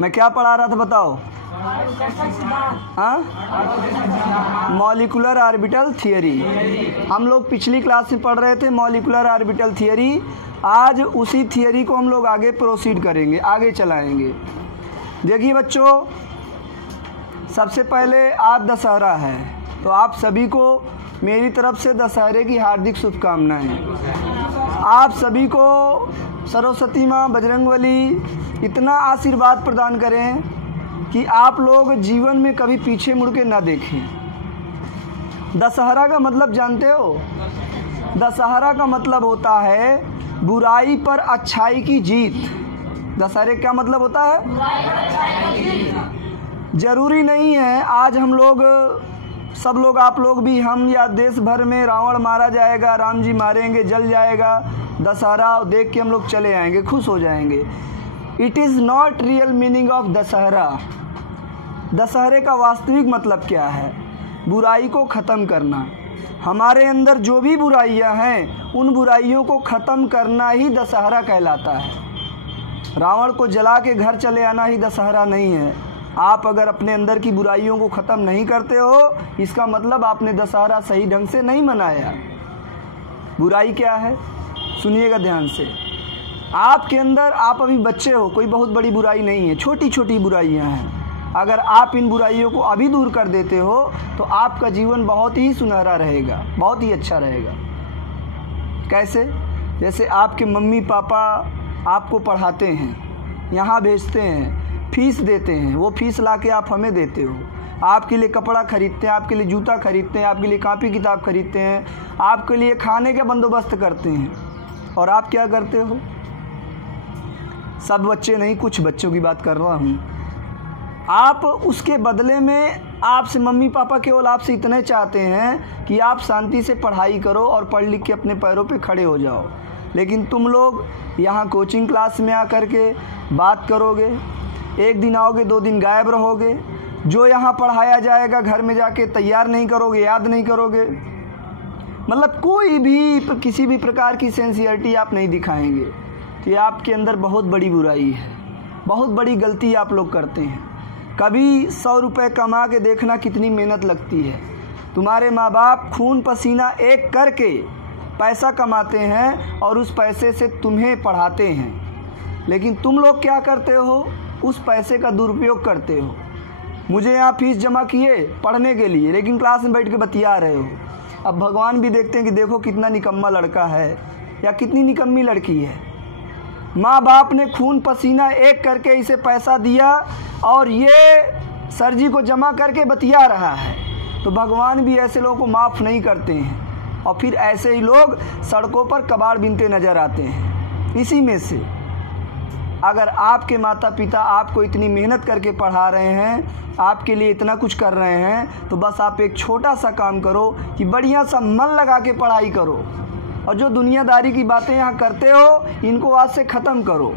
मैं क्या पढ़ा रहा था बताओ? हाँ, मॉलिक्यूलर ऑर्बिटल थियरी। हम लोग पिछली क्लास में पढ़ रहे थे मॉलिक्यूलर ऑर्बिटल थियरी। आज उसी थियरी को हम लोग आगे प्रोसीड करेंगे, आगे चलाएंगे। देखिए बच्चों, सबसे पहले आज दशहरा है, तो आप सभी को मेरी तरफ से दशहरे की हार्दिक शुभकामनाएं। आप सभी को सरस्वती माँ बजरंगबली इतना आशीर्वाद प्रदान करें कि आप लोग जीवन में कभी पीछे मुड़ के ना देखें। दशहरा का मतलब जानते हो? दशहरा का मतलब होता है बुराई पर अच्छाई की जीत। दशहरे का मतलब होता है ज़रूरी नहीं है आज हम लोग, सब लोग, आप लोग भी, हम या देश भर में रावण मारा जाएगा, राम जी मारेंगे, जल जाएगा, दशहरा देख के हम लोग चले आएंगे, खुश हो जाएंगे। It is not real meaning of Dussehra. दशहरे का वास्तविक मतलब क्या है? बुराई को ख़त्म करना। हमारे अंदर जो भी बुराइयां हैं उन बुराइयों को ख़त्म करना ही दशहरा कहलाता है। रावण को जला के घर चले आना ही दशहरा नहीं है। आप अगर अपने अंदर की बुराइयों को ख़त्म नहीं करते हो, इसका मतलब आपने दशहरा सही ढंग से नहीं मनाया। बुराई क्या है सुनिएगा ध्यान से। आपके अंदर, आप अभी बच्चे हो, कोई बहुत बड़ी बुराई नहीं है, छोटी छोटी बुराइयां हैं। अगर आप इन बुराइयों को अभी दूर कर देते हो तो आपका जीवन बहुत ही सुनहरा रहेगा, बहुत ही अच्छा रहेगा। कैसे? जैसे आपके मम्मी पापा आपको पढ़ाते हैं, यहाँ भेजते हैं, फीस देते हैं, वो फीस ला के आप हमें देते हो, आपके लिए कपड़ा खरीदते हैं, आपके लिए जूता खरीदते हैं, आपके लिए कॉपी किताब खरीदते हैं, आपके लिए खाने का बंदोबस्त करते हैं, और आप क्या करते हो? सब बच्चे नहीं, कुछ बच्चों की बात कर रहा हूँ। आप उसके बदले में आपसे मम्मी पापा केवल आपसे इतने चाहते हैं कि आप शांति से पढ़ाई करो और पढ़ लिख के अपने पैरों पे खड़े हो जाओ। लेकिन तुम लोग यहाँ कोचिंग क्लास में आकर के बात करोगे, एक दिन आओगे, 2 दिन गायब रहोगे, जो यहाँ पढ़ाया जाएगा घर में जाके तैयार नहीं करोगे, याद नहीं करोगे, मतलब कोई भी किसी भी प्रकार की सिंसियरिटी आप नहीं दिखाएंगे। तो ये आपके अंदर बहुत बड़ी बुराई है, बहुत बड़ी गलती आप लोग करते हैं। कभी 100 रुपये कमा के देखना कितनी मेहनत लगती है। तुम्हारे माँ बाप खून पसीना एक करके पैसा कमाते हैं और उस पैसे से तुम्हें पढ़ाते हैं, लेकिन तुम लोग क्या करते हो? उस पैसे का दुरुपयोग करते हो। मुझे यहाँ फीस जमा किए पढ़ने के लिए, लेकिन क्लास में बैठ के बतिया रहे हो। अब भगवान भी देखते हैं कि देखो कितना निकम्मा लड़का है या कितनी निकम्मी लड़की है। माँ बाप ने खून पसीना एक करके इसे पैसा दिया और ये सर जी को जमा करके बतिया रहा है, तो भगवान भी ऐसे लोगों को माफ़ नहीं करते हैं। और फिर ऐसे ही लोग सड़कों पर कबाड़ बीनते नज़र आते हैं। इसी में से अगर आपके माता पिता आपको इतनी मेहनत करके पढ़ा रहे हैं, आपके लिए इतना कुछ कर रहे हैं, तो बस आप एक छोटा सा काम करो कि बढ़िया सा मन लगा के पढ़ाई करो, और जो दुनियादारी की बातें यहाँ करते हो इनको आज से ख़त्म करो।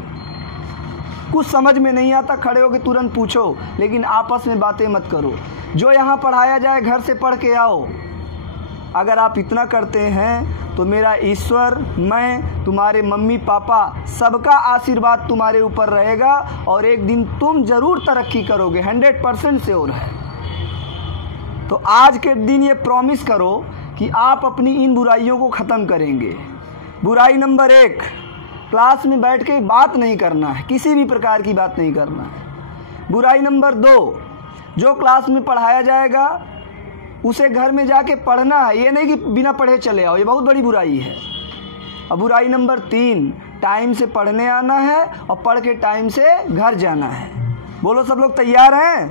कुछ समझ में नहीं आता, खड़े होकर तुरंत पूछो, लेकिन आपस में बातें मत करो। जो यहाँ पढ़ाया जाए घर से पढ़ के आओ। अगर आप इतना करते हैं तो मेरा ईश्वर, मैं, तुम्हारे मम्मी पापा, सबका आशीर्वाद तुम्हारे ऊपर रहेगा और एक दिन तुम ज़रूर तरक्की करोगे, 100% श्योर है। तो आज के दिन ये प्रॉमिस करो कि आप अपनी इन बुराइयों को ख़त्म करेंगे। बुराई नंबर 1, क्लास में बैठ के बात नहीं करना है, किसी भी प्रकार की बात नहीं करना है। बुराई नंबर 2, जो क्लास में पढ़ाया जाएगा उसे घर में जाके पढ़ना है, ये नहीं कि बिना पढ़े चले आओ, ये बहुत बड़ी बुराई है। और बुराई नंबर 3, टाइम से पढ़ने आना है और पढ़ के टाइम से घर जाना है। बोलो सब लोग तैयार हैं?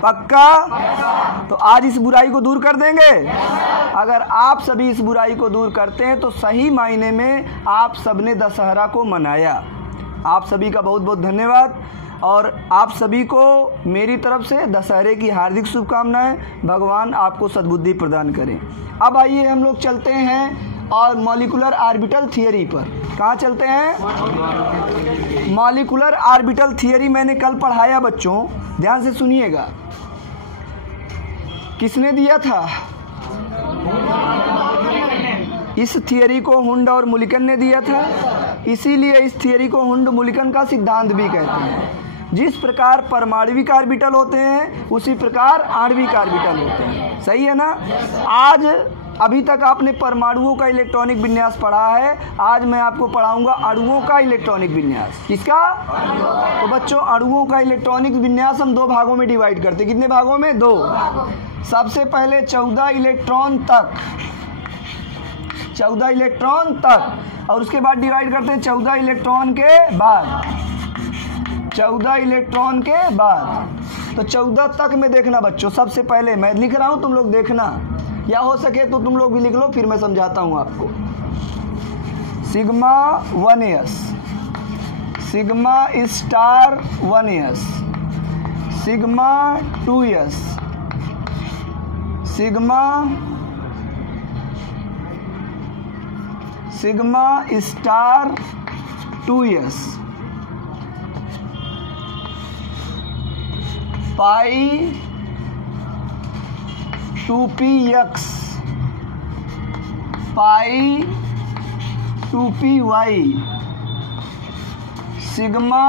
पक्का? तो आज इस बुराई को दूर कर देंगे। अगर आप सभी इस बुराई को दूर करते हैं तो सही मायने में आप सबने दशहरा को मनाया। आप सभी का बहुत बहुत धन्यवाद और आप सभी को मेरी तरफ से दशहरे की हार्दिक शुभकामनाएं। भगवान आपको सद्बुद्धि प्रदान करें। अब आइए हम लोग चलते हैं और मॉलिक्यूलर ऑर्बिटल थियरी पर। कहाँ चलते हैं? मॉलिक्यूलर ऑर्बिटल थियरी मैंने कल पढ़ाया बच्चों, ध्यान से सुनिएगा। किसने दिया था? इस थियरी को हुंड और मुलिकन ने दिया था, इसीलिए इस थियरी को हुंड मुलिकन का सिद्धांत भी कहते हैं। जिस प्रकार परमाणविक ऑर्बिटल होते हैं उसी प्रकार आणविक ऑर्बिटल होते हैं। सही है ना। आज अभी तक आपने परमाणुओं का इलेक्ट्रॉनिक विन्यास पढ़ा है, आज मैं आपको पढ़ाऊंगा अणुओं का इलेक्ट्रॉनिक विन्यास। किसका? तो बच्चों अणुओं का इलेक्ट्रॉनिक विन्यास हम 2 भागों में डिवाइड करते हैं। कितने भागों में? 2। सबसे पहले 14 इलेक्ट्रॉन तक, 14 इलेक्ट्रॉन तक, और उसके बाद डिवाइड करते हैं 14 इलेक्ट्रॉन के बाद, 14 इलेक्ट्रॉन के बाद। तो 14 तक में देखना बच्चों, सबसे पहले मैं लिख रहा हूं, तुम लोग देखना, या हो सके तो तुम लोग भी लिख लो, फिर मैं समझाता हूं आपको। Sigma 1s, sigma star 1s, sigma 2s, sigma star 2s, पाई 2px, पाई 2py, sigma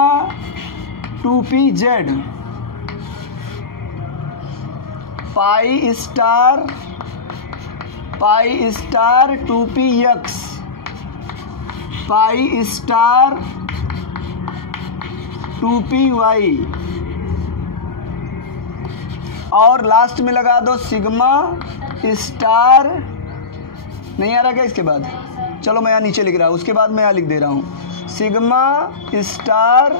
2pz, pi star 2px, pi star 2py, और लास्ट में लगा दो सिग्मा स्टार। नहीं आ रहा क्या इसके बाद? चलो मैं यहाँ नीचे लिख रहा हूँ, उसके बाद मैं यहाँ लिख दे रहा हूँ sigma star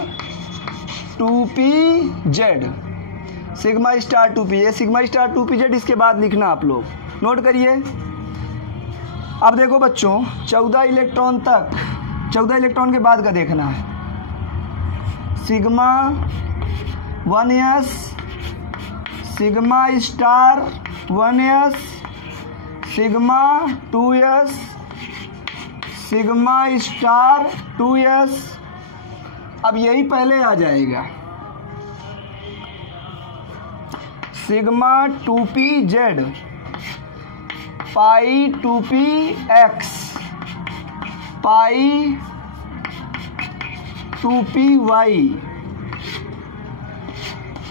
2pz, sigma star 2p, ये सिग्मा स्टार 2pz इसके बाद लिखना आप लोग, नोट करिए। अब देखो बच्चों 14 इलेक्ट्रॉन तक, 14 इलेक्ट्रॉन के बाद का देखना है। Sigma 1s, sigma star 1s, sigma 2s, sigma star 2s। अब यही पहले आ जाएगा सिग्मा 2pz, पाई 2px, पाई 2py,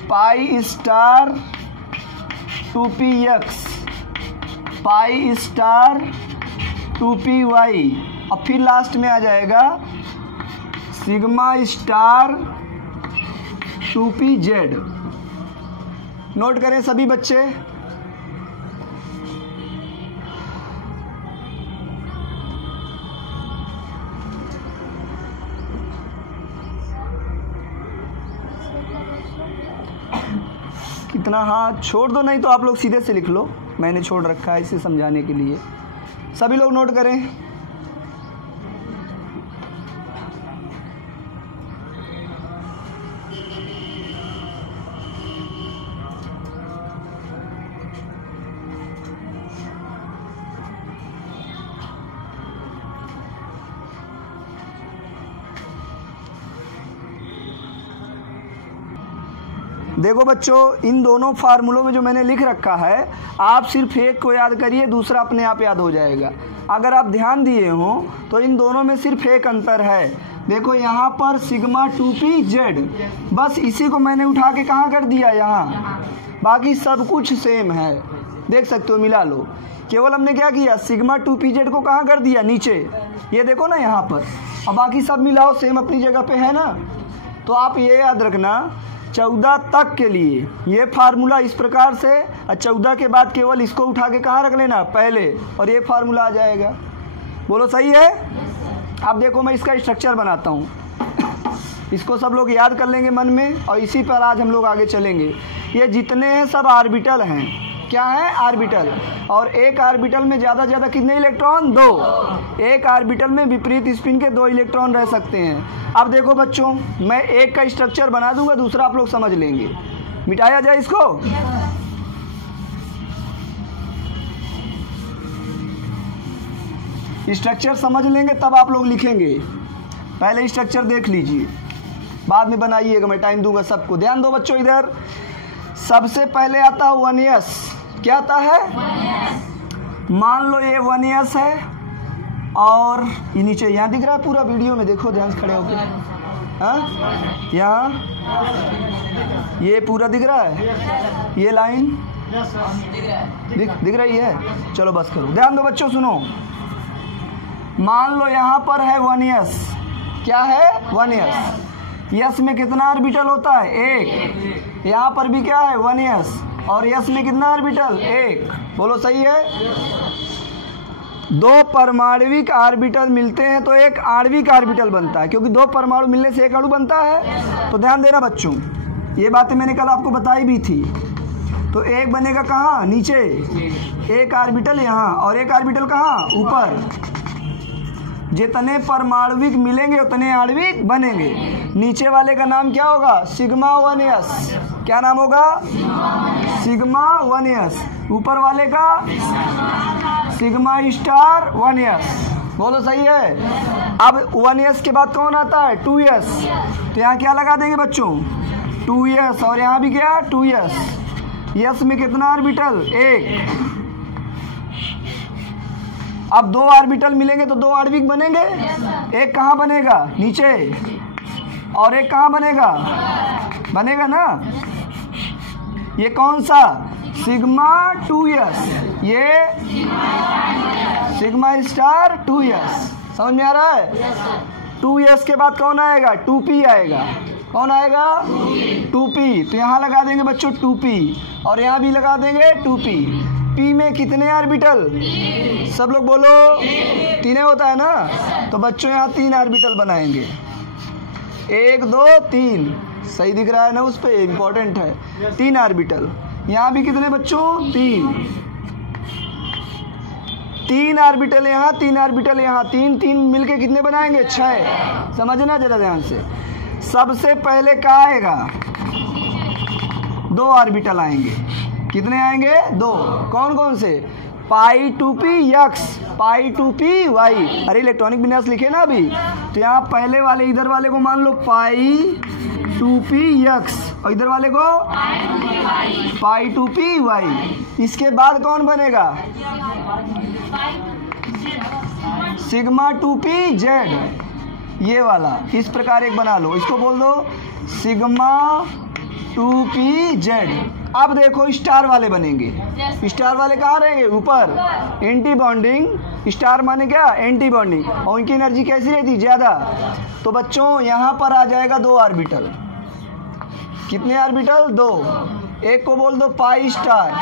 pi star 2px, pi star 2py। और फिर लास्ट में आ जाएगा सिग्मा स्टार 2pz। नोट करें सभी बच्चे। कितना? हाँ छोड़ दो, नहीं तो आप लोग सीधे से लिख लो, मैंने छोड़ रखा है इसे समझाने के लिए। सभी लोग नोट करें। देखो बच्चों, इन दोनों फार्मूलों में जो मैंने लिख रखा है, आप सिर्फ एक को याद करिए, दूसरा अपने आप याद हो जाएगा। अगर आप ध्यान दिए हो तो इन दोनों में सिर्फ एक अंतर है। देखो यहाँ पर सिग्मा 2pz, बस इसी को मैंने उठा के कहाँ कर दिया? यहाँ। बाकी सब कुछ सेम है, देख सकते हो, मिला लो। केवल हमने क्या किया? सिग्मा 2pz को कहाँ कर दिया? नीचे। ये देखो ना यहाँ पर। और बाकी सब मिलाओ, सेम अपनी जगह पे है ना। तो आप ये याद रखना, 14 तक के लिए ये फार्मूला इस प्रकार से, और 14 के बाद केवल इसको उठा के कहाँ रख लेना? पहले, और ये फार्मूला आ जाएगा। बोलो सही है? अब देखो मैं इसका स्ट्रक्चर बनाता हूँ, इसको सब लोग याद कर लेंगे मन में, और इसी पर आज हम लोग आगे चलेंगे। ये जितने हैं सब ऑर्बिटल हैं। क्या है? ऑर्बिटल। और एक ऑर्बिटल में ज़्यादा से ज़्यादा कितने इलेक्ट्रॉन? 2। एक ऑर्बिटल में विपरीत स्पिन के 2 इलेक्ट्रॉन रह सकते हैं। अब देखो बच्चों, मैं एक का स्ट्रक्चर बना दूंगा, दूसरा आप लोग समझ लेंगे। मिटाया जाए इसको। स्ट्रक्चर समझ लेंगे तब आप लोग लिखेंगे। पहले स्ट्रक्चर देख लीजिए, बाद में बनाइएगा, मैं टाइम दूंगा सबको। ध्यान दो बच्चों इधर। सबसे पहले आता है 1s। क्या आता है? मान लो ये 1s है, और ये नीचे यहाँ दिख रहा है पूरा वीडियो में, देखो ध्यान से खड़े होकर। हाँ, यहाँ ये पूरा दिख रहा है, ये लाइन दिख रही है। चलो बस करो, ध्यान दो बच्चों, सुनो। मान लो यहाँ पर है 1s, क्या है 1s। यस में कितना ऑर्बिटल होता है? एक। यहाँ पर भी क्या है 1s, और यस में कितना ऑर्बिटल? एक। बोलो सही है। दो परमाणविक ऑर्बिटल मिलते हैं तो एक आणविक ऑर्बिटल बनता है, क्योंकि दो परमाणु मिलने से एक अणु बनता है। तो ध्यान देना बच्चों, ये बातें मैंने कल आपको बताई भी थी। तो एक बनेगा कहाँ? नीचे। एक ऑर्बिटल यहाँ और एक ऑर्बिटल कहाँ? ऊपर। जितने परमाणविक मिलेंगे उतने आणविक बनेंगे। नीचे वाले का नाम क्या होगा? Sigma 1s। क्या नाम होगा? Sigma 1s। ऊपर वाले का सिग्मा स्टार 1s। बोलो सही है। अब 1s के बाद कौन आता है? 2s। तो यहाँ क्या लगा देंगे बच्चों? 2s, और यहाँ भी क्या? 2s। यस में कितना ऑर्बिटल? एक। अब दो ऑर्बिटल मिलेंगे तो दो आणविक बनेंगे। एक कहाँ बनेगा? नीचे। और एक कहाँ बनेगा? बनेगा ना। ये कौन सा? सिग्मा 2s, ये सिग्मा स्टार 2s। समझ में आ रहा है? 2s के बाद कौन आएगा? 2p आएगा। कौन आएगा? 2p। तो यहाँ लगा देंगे बच्चों 2p, और यहाँ भी लगा देंगे 2p। p में कितने ऑर्बिटल? सब लोग बोलो, तीन होता है ना। तो बच्चों यहाँ 3 ऑर्बिटल बनाएंगे। 1 2 3। सही दिख रहा है ना? उस पे इम्पोर्टेंट है। 3 ऑर्बिटल। यहाँ भी कितने बच्चों? 3 ऑर्बिटल यहाँ, 3 ऑर्बिटल यहाँ, 3 मिलके कितने बनाएंगे? 6। समझना जरा ध्यान से। सबसे पहले क्या आएगा? 2 ऑर्बिटल आएंगे। कितने आएंगे? 2। कौन कौन से? पाई 2p x, पाई 2p y। अरे इलेक्ट्रॉनिक विन्यास लिखे ना अभी। तो यहाँ पहले वाले इधर वाले को मान लो पाई 2p x, और इधर वाले को पाई 2p y। इसके बाद कौन बनेगा? सिग्मा 2p z, ये वाला। इस प्रकार एक बना लो, इसको बोल दो सिग्मा 2p z। अब देखो स्टार वाले बनेंगे। स्टार वाले कहाँ रहेंगे? ऊपर। Anti bonding. स्टार माने क्या? Anti bonding. और उनकी एनर्जी कैसी रहती? ज़्यादा। तो बच्चों यहाँ पर आ जाएगा 2 ऑर्बिटल। कितने ऑर्बिटल? 2। एक को बोल दो pi star,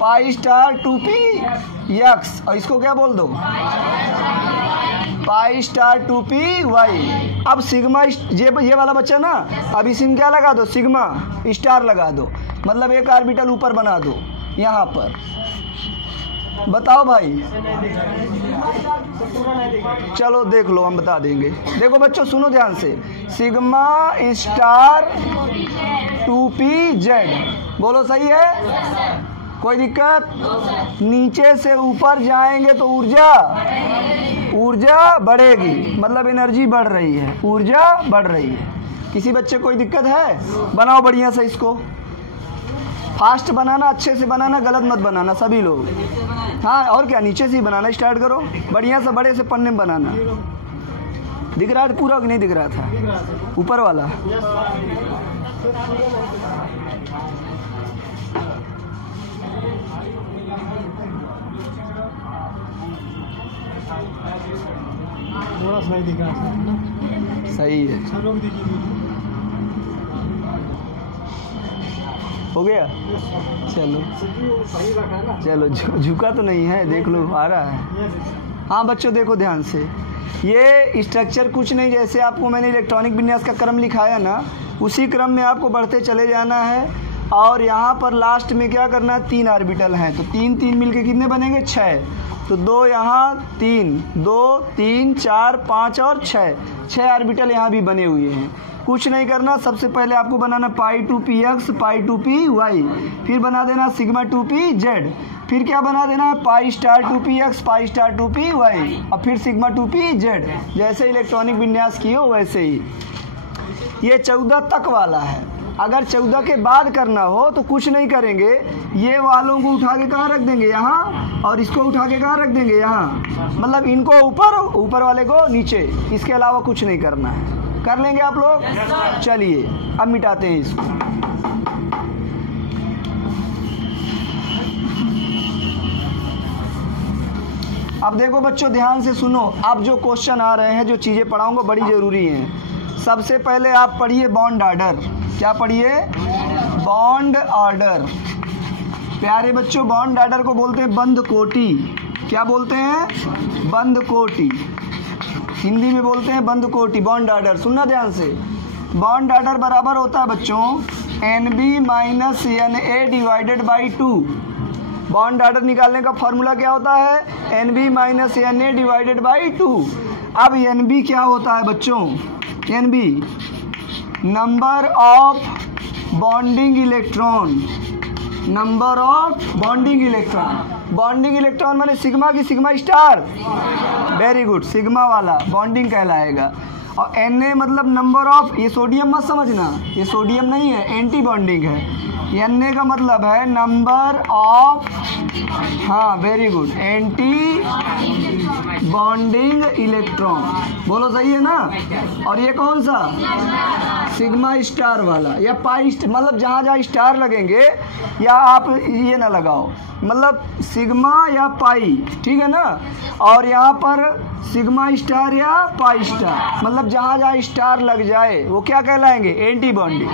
pi star 2p x, और इसको क्या बोल दो? Pi star 2p y। अब सिग्मा, ये वाला बच्चा ना, अब इसी क्या लगा दो? सिग्मा स्टार लगा दो, मतलब एक ऑर्बिटल ऊपर बना दो यहाँ पर। बताओ भाई। चलो देख लो, हम बता देंगे। देखो बच्चों सुनो ध्यान से। Sigma star 2p z। बोलो सही है? कोई दिक्कत? नीचे से ऊपर जाएंगे तो ऊर्जा बढ़ेगी, मतलब एनर्जी बढ़ रही है, ऊर्जा बढ़ रही है। किसी बच्चे कोई दिक्कत है? बनाओ बढ़िया से इसको। फास्ट बनाना, अच्छे से बनाना, गलत मत बनाना सभी लोग। हाँ, और क्या, नीचे से ही बनाना स्टार्ट करो। बढ़िया से बड़े से पन्ने में बनाना। दिख रहा है पूरा कि नहीं दिख रहा था? ऊपर वाला। थोड़ा सही दिख रहा है। सही है। हो गया? चलो झुका तो नहीं है, देख लो आ रहा है। हाँ बच्चों देखो ध्यान से। ये स्ट्रक्चर कुछ नहीं, जैसे आपको मैंने इलेक्ट्रॉनिक विन्यास का क्रम लिखाया ना, उसी क्रम में आपको बढ़ते चले जाना है। और यहाँ पर लास्ट में क्या करना है? 3 ऑर्बिटल हैं, तो 3 मिलके कितने बनेंगे? 6। तो 2 यहाँ, 3, 2 3 4 5 और 6 ऑर्बिटल यहाँ भी बने हुए हैं। कुछ नहीं करना, सबसे पहले आपको बनाना पाई 2p x, पाई 2p y, फिर बना देना सिग्मा 2p z, फिर क्या बना देना है? Pi star 2p x, pi star 2p y, और फिर सिग्मा 2p z। जैसे इलेक्ट्रॉनिक विन्यास किए हो वैसे ही। ये 14 तक वाला है। अगर 14 के बाद करना हो तो कुछ नहीं करेंगे, ये वालों को उठा के कहाँ रख देंगे? यहाँ, और इसको उठा के कहाँ रख देंगे? यहाँ। मतलब इनको ऊपर, ऊपर वाले को नीचे, इसके अलावा कुछ नहीं करना है। कर लेंगे आप लोग? चलिए अब मिटाते हैं इसको। अब देखो बच्चों ध्यान से सुनो, अब जो क्वेश्चन आ रहे हैं, जो चीज़ें पढ़ाऊंगा बड़ी ज़रूरी हैं। सबसे पहले आप पढ़िए बॉन्ड ऑर्डर। क्या पढ़िए? Bond order. प्यारे बच्चों बॉन्ड ऑर्डर को बोलते हैं बंद कोटि। क्या बोलते हैं? बंद कोटि। हिंदी में बोलते हैं बंद कोटि, बॉन्ड ऑर्डर। सुनना ध्यान से, बॉन्ड ऑर्डर बराबर होता है बच्चों NB minus NA divided by 2। Bond order निकालने का फॉर्मूला क्या होता है? NB minus NA divided by 2। अब NB क्या होता है बच्चों? NB number of bonding electron, number of bonding electron. Bonding electron माने सिग्मा की sigma star, very good, sigma वाला बॉन्डिंग कहलाएगा। और Na मतलब नंबर ऑफ, ये सोडियम मत समझना, ये सोडियम नहीं है, एंटी बॉन्डिंग है। Na का मतलब है नंबर ऑफ, हाँ very good, anti bonding electron. बोलो सही है ना? और ये कौन सा? सिग्मा स्टार वाला या पाई, मतलब जहाँ जहाँ स्टार लगेंगे, या आप ये ना लगाओ, मतलब सिग्मा या पाई, ठीक है ना? और यहाँ पर सिग्मा स्टार या पाई स्टार, मतलब जहाँ जहाँ स्टार लग जाए वो क्या कहलाएंगे? Antibonding.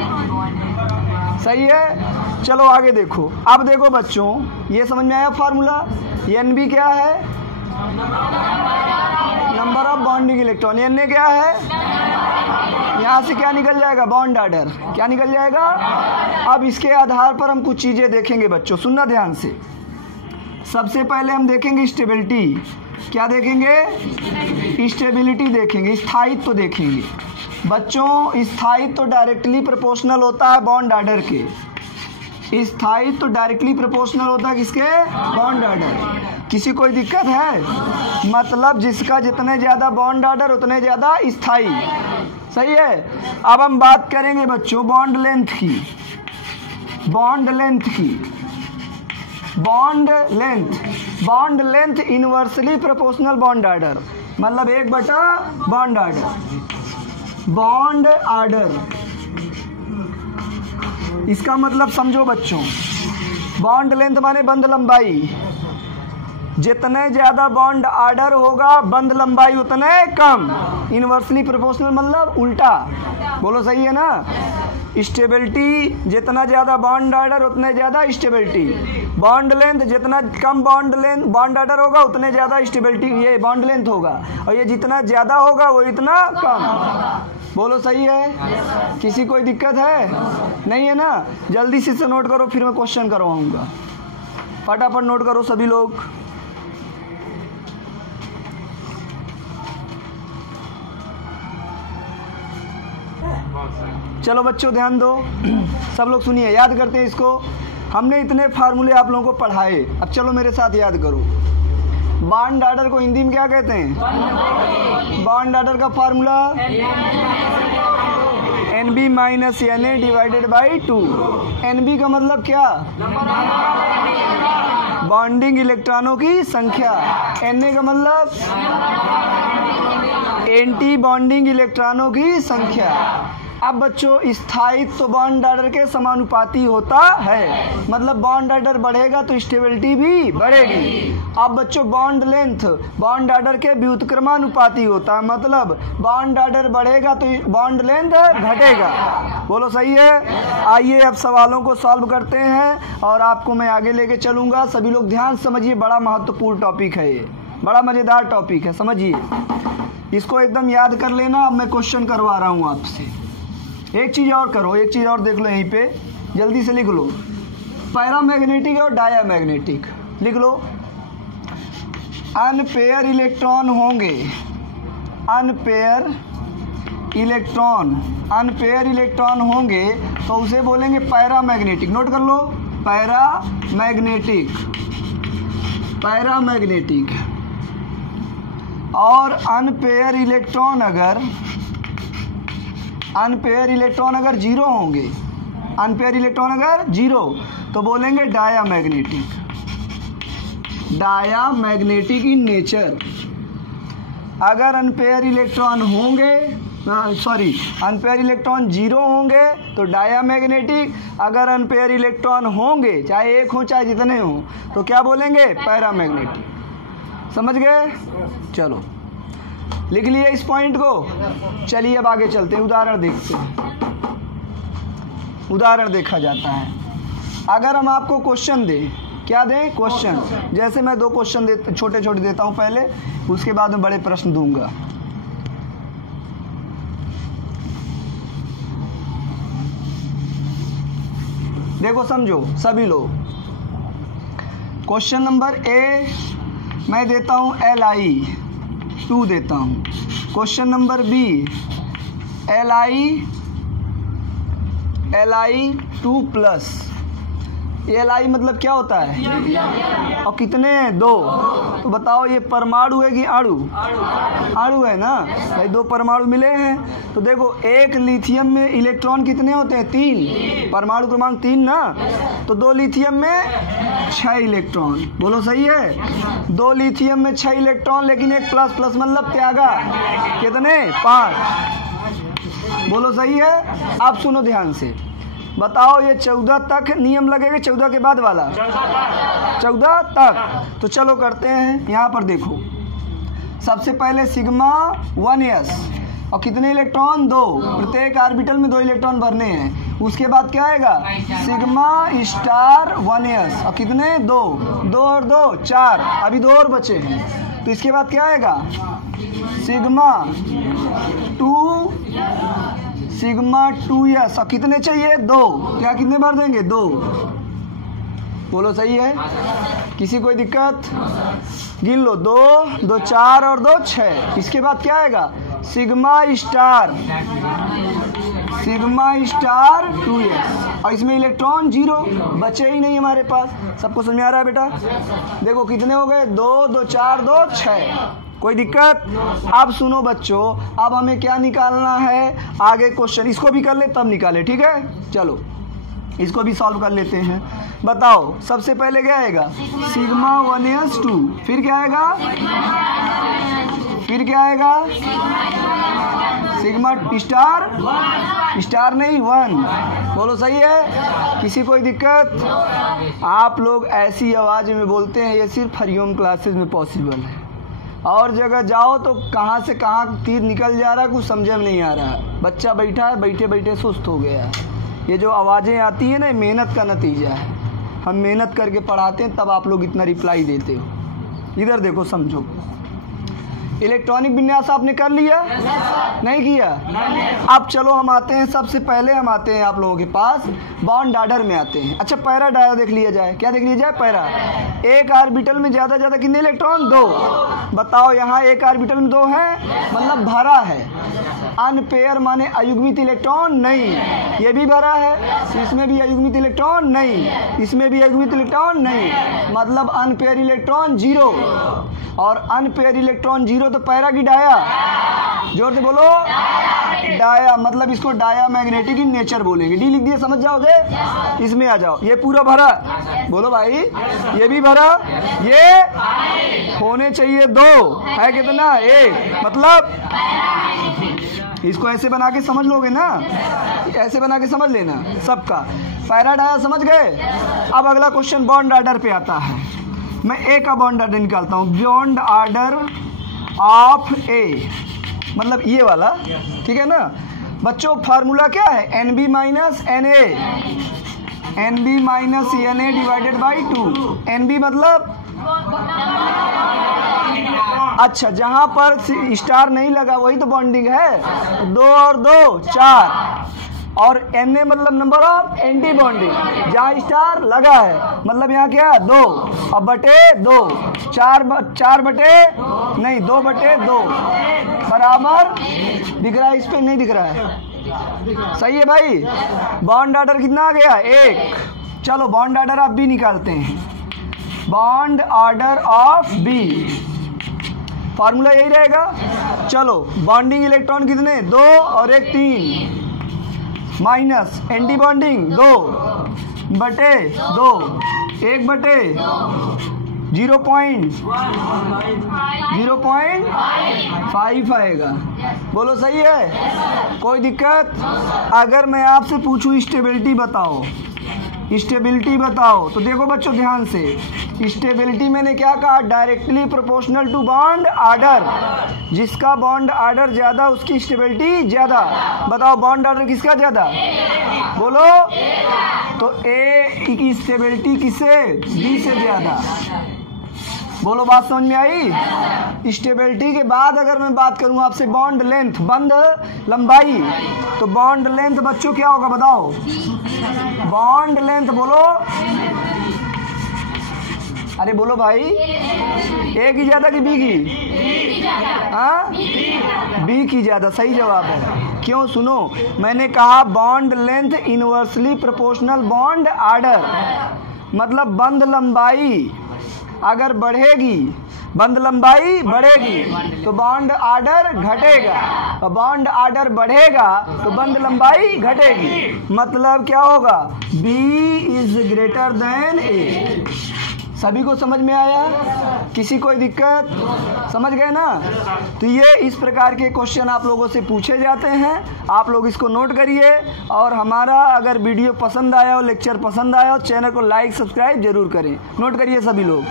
सही है? चलो आगे देखो। अब देखो बच्चों, ये समझ में आया फार्मूला? NB क्या है? Number of bonding electron. Na क्या है? यहाँ से क्या निकल जाएगा? Bond order. क्या निकल जाएगा? अब इसके आधार पर हम कुछ चीज़ें देखेंगे बच्चों, सुनना ध्यान से। सबसे पहले हम देखेंगे स्टेबिलिटी। क्या देखेंगे? स्टेबिलिटी देखेंगे, स्थायित्व देखेंगे। बच्चों स्थायित्व तो डायरेक्टली प्रोपोर्शनल होता है बॉन्ड ऑर्डर के। स्थायित्व तो डायरेक्टली प्रोपोर्शनल होता है किसके? Bond order. किसी कोई दिक्कत है? मतलब जिसका जितने ज़्यादा बॉन्ड ऑर्डर उतने ज़्यादा स्थायी। सही है? अब हम बात करेंगे बच्चों बॉन्ड लेंथ की। बॉन्ड लेंथ की, bond length, bond length inversely proportional bond order, मतलब 1/, बॉन्ड ऑर्डर। बॉन्ड ऑर्डर, इसका मतलब समझो बच्चों, बॉन्ड लेंथ माने बंध लंबाई। जितने ज़्यादा बॉन्ड ऑर्डर होगा बंध लंबाई उतने कम। इनवर्सली प्रोपोर्शनल मतलब उल्टा। बोलो सही है ना? स्टेबिलिटी, जितना ज़्यादा बॉन्ड ऑर्डर उतने ज़्यादा स्टेबिलिटी। बॉन्ड लेंथ, जितना कम बॉन्ड ऑर्डर होगा उतने ज़्यादा स्टेबिलिटी, ये बॉन्ड लेंथ होगा। और ये जितना ज़्यादा होगा वो इतना कम। बोलो सही है? किसी कोई दिक्कत है? नहीं है ना? जल्दी से नोट करो, फिर मैं क्वेश्चन करवाऊंगा। फटाफट नोट करो सभी लोग। चलो बच्चों ध्यान दो, सब लोग सुनिए, याद करते हैं इसको। हमने इतने फार्मूले आप लोगों को पढ़ाए, अब चलो मेरे साथ याद करो। बॉन्ड ऑर्डर को हिंदी में क्या कहते हैं? बॉन्ड ऑर्डर का formula NB minus NA divided by 2। NB का मतलब क्या? बॉन्डिंग इलेक्ट्रॉनों की संख्या। Na का मतलब एंटी बॉन्डिंग इलेक्ट्रॉनों की संख्या। अब बच्चों स्थायित्व तो बॉन्ड ऑर्डर के समानुपाती होता है, मतलब बॉन्ड ऑर्डर बढ़ेगा तो स्टेबिलिटी भी बढ़ेगी। अब बच्चों बॉन्ड लेंथ बॉन्ड ऑर्डर के व्युत्क्रमानुपाती होता है, मतलब बॉन्ड ऑर्डर बढ़ेगा तो बॉन्ड लेंथ घटेगा। बोलो सही है? आइए अब सवालों को सॉल्व करते हैं और आपको मैं आगे लेके चलूँगा। सभी लोग ध्यान समझिए, बड़ा महत्वपूर्ण टॉपिक है ये, बड़ा मज़ेदार टॉपिक है, समझिए इसको, एकदम याद कर लेना। अब मैं क्वेश्चन करवा रहा हूँ आपसे। एक चीज़ और करो, एक चीज़ और देख लो, यहीं पे जल्दी से लिख लो। पैरामैग्नेटिक और डायामैग्नेटिक लिख लो। अनपेयर इलेक्ट्रॉन होंगे, अनपेयर इलेक्ट्रॉन होंगे तो उसे बोलेंगे पैरामैग्नेटिक। नोट कर लो, पैरामैग्नेटिक। और अनपेयर इलेक्ट्रॉन अगर जीरो होंगे, अनपेयर इलेक्ट्रॉन अगर जीरो तो बोलेंगे डायामैग्नेटिक इन नेचर। अगर अनपेयर इलेक्ट्रॉन होंगे सॉरी, अनपेयर इलेक्ट्रॉन 0 होंगे तो डायामैग्नेटिक, अगर अनपेयर इलेक्ट्रॉन होंगे चाहे एक हो चाहे जितने हों तो क्या बोलेंगे, पैरामैग्नेटिक। समझ गए? चलो लिख लिए इस पॉइंट को। चलिए अब आगे चलते हैं, उदाहरण देखते हैं। उदाहरण देखा जाता है। अगर हम आपको क्वेश्चन दें, क्या दें, क्वेश्चन, जैसे मैं 2 क्वेश्चन छोटे छोटे देता हूं पहले, उसके बाद में बड़े प्रश्न दूंगा। देखो समझो सभी लोग। क्वेश्चन नंबर ए मैं देता हूं Li2 देता हूं। Question number B Li2 plus. Li मतलब क्या होता है, और कितने हैं, 2। तो बताओ ये परमाणु है कि अणु, अणु है ना भाई, 2 परमाणु मिले हैं। तो देखो एक लिथियम में इलेक्ट्रॉन कितने होते हैं, 3, परमाणु क्रमांक 3 ना। तो 2 लिथियम में 6 इलेक्ट्रॉन, बोलो सही है। 2 लिथियम में 6 इलेक्ट्रॉन, लेकिन एक प्लस, प्लस मतलब त्यागा, कितने, 5, बोलो सही है। आप सुनो ध्यान से, बताओ ये 14 तक नियम लगेगा, 14 के बाद वाला 14 तक। तो चलो करते हैं। यहाँ पर देखो सबसे पहले सिग्मा 1s और कितने इलेक्ट्रॉन, 2, प्रत्येक ऑर्बिटल में 2 इलेक्ट्रॉन भरने हैं। उसके बाद क्या आएगा, सिग्मा स्टार 1s और कितने, 2, 2 और 2 4, अभी 2 और बचे हैं। तो इसके बाद क्या आएगा, सिग्मा 2s और कितने चाहिए, 2, क्या कितने भर देंगे, 2, बोलो सही है। किसी कोई दिक्कत, गिन लो, 2, 2 4 और 2 6। इसके बाद क्या आएगा, सिग्मा स्टार 2s और इसमें इलेक्ट्रॉन 0 बचे ही नहीं हमारे पास। सबको समझ में आ रहा है बेटा? देखो कितने हो गए, 2, 2 4 2 6। कोई दिक्कत? अब सुनो बच्चों, अब हमें क्या निकालना है, आगे क्वेश्चन, इसको भी कर ले तब निकाले, ठीक है। चलो इसको भी सॉल्व कर लेते हैं। बताओ सबसे पहले क्या आएगा, सिग्मा 1s2, फिर क्या आएगा, सिग्मा स्टार नहीं 1, बोलो सही है। किसी कोई दिक्कत? आप लोग ऐसी आवाज़ में बोलते हैं, ये सिर्फ हरिओम क्लासेस में पॉसिबल है। और जगह जाओ तो कहाँ से कहाँ तीर निकल जा रहा है, कुछ समझ में नहीं आ रहा है। बच्चा बैठा है, बैठे बैठे सुस्त हो गया है। ये जो आवाज़ें आती हैं ना, मेहनत का नतीजा है। हम मेहनत करके पढ़ाते हैं तब आप लोग इतना रिप्लाई देते हो। इधर देखो, समझो, इलेक्ट्रॉनिक विन्यास आपने कर लिया, नहीं किया? अब चलो हम आते हैं, सबसे पहले हम आते हैं आप लोगों के पास बॉन्ड ऑर्डर में आते हैं। अच्छा पैरा डाया देख लिया जाए, क्या देख लिया जाए, पैरा। एक ऑर्बिटल में ज़्यादा ज़्यादा कितने इलेक्ट्रॉन, 2। बताओ यहाँ एक ऑर्बिटल में 2 है, मतलब भरा है। अनपेयर माने अयुग्मित इलेक्ट्रॉन नहीं, ये भी भरा है, इसमें भी अयुग्मित इलेक्ट्रॉन नहीं, इसमें भी अयुग्मित इलेक्ट्रॉन नहीं, मतलब अनपेयर इलेक्ट्रॉन 0। और अनपेयर इलेक्ट्रॉन 0 तो पैरा की डाया, जोर से बोलो, डाया, मतलब इसको डाया मैग्नेटिक इन नेचर बोलेंगे। डी लिख दिए, समझ जाओगे। इसमें आ जाओ, ये पूरा भरा, बोलो भाई, ये भी भरा, ये होने चाहिए 2, है कितना, 1, मतलब इसको ऐसे बना के समझ लोगे ना, ऐसे बना के समझ लेना सबका। पैरा डाया समझ गए। अब अगला क्वेश्चन बॉन्ड ऑर्डर पे आता है। मैं ए का बॉन्ड ऑर्डर निकालता हूँ, बॉन्ड ऑर्डर ऑफ ए, मतलब ये वाला, ठीक है ना बच्चों। फार्मूला क्या है, NB minus NA divided by 2। NB मतलब, अच्छा जहां पर स्टार नहीं लगा वही तो बॉन्डिंग है, 2 और 2 4, और Na मतलब नंबर ऑफ एंटी बॉन्डिंग, जहाँ स्टार लगा है, मतलब यहाँ क्या, 2 और बटे 2, 4 बटे नहीं 2 बटे 2 बराबर, दिख रहा है इस पे, नहीं दिख रहा है, सही है भाई। बॉन्ड ऑर्डर कितना आ गया, 1। चलो बॉन्ड ऑर्डर आप बी निकालते हैं, bond order of B, formula यही रहेगा। चलो बॉन्डिंग इलेक्ट्रॉन कितने, 2 और 1 3, माइनस एंटी बॉन्डिंग 2 बटे 2, 1 बटे 0.5 आएगा, बोलो सही है? कोई दिक्कत? अगर मैं आपसे पूछूं स्टेबिलिटी बताओ, स्टेबिलिटी बताओ, तो देखो बच्चों ध्यान से, स्टेबिलिटी मैंने क्या कहा? Directly proportional to bond order. जिसका बॉन्ड ऑर्डर ज़्यादा उसकी स्टेबिलिटी ज़्यादा। बताओ बॉन्ड ऑर्डर किसका ज़्यादा? बोलो। तो ए की स्टेबिलिटी किससे? बी से ज़्यादा। बोलो बात समझ में आई? स्टेबिलिटी के बाद अगर मैं बात करूं आपसे बॉन्ड लेंथ, बंध लंबाई, तो बॉन्ड लेंथ बच्चों क्या होगा बताओ? बॉन्ड लेंथ बोलो, अरे बोलो भाई, ए की ज्यादा कि बी की? हाँ, बी की ज्यादा। सही जवाब है। क्यों? सुनो, मैंने कहा bond length inversely proportional bond order, मतलब बंध लंबाई अगर बढ़ेगी, बंध लंबाई बढ़ेगी तो बॉन्ड ऑर्डर घटेगा, और बॉन्ड ऑर्डर बढ़ेगा तो बंध लंबाई घटेगी। मतलब क्या होगा? B is greater than A। सभी को समझ में आया? किसी कोई दिक्कत? समझ गए ना? तो ये इस प्रकार के क्वेश्चन आप लोगों से पूछे जाते हैं, आप लोग इसको नोट करिए। और हमारा अगर वीडियो पसंद आया हो, लेक्चर पसंद आया हो, चैनल को लाइक सब्सक्राइब जरूर करें। नोट करिए सभी लोग।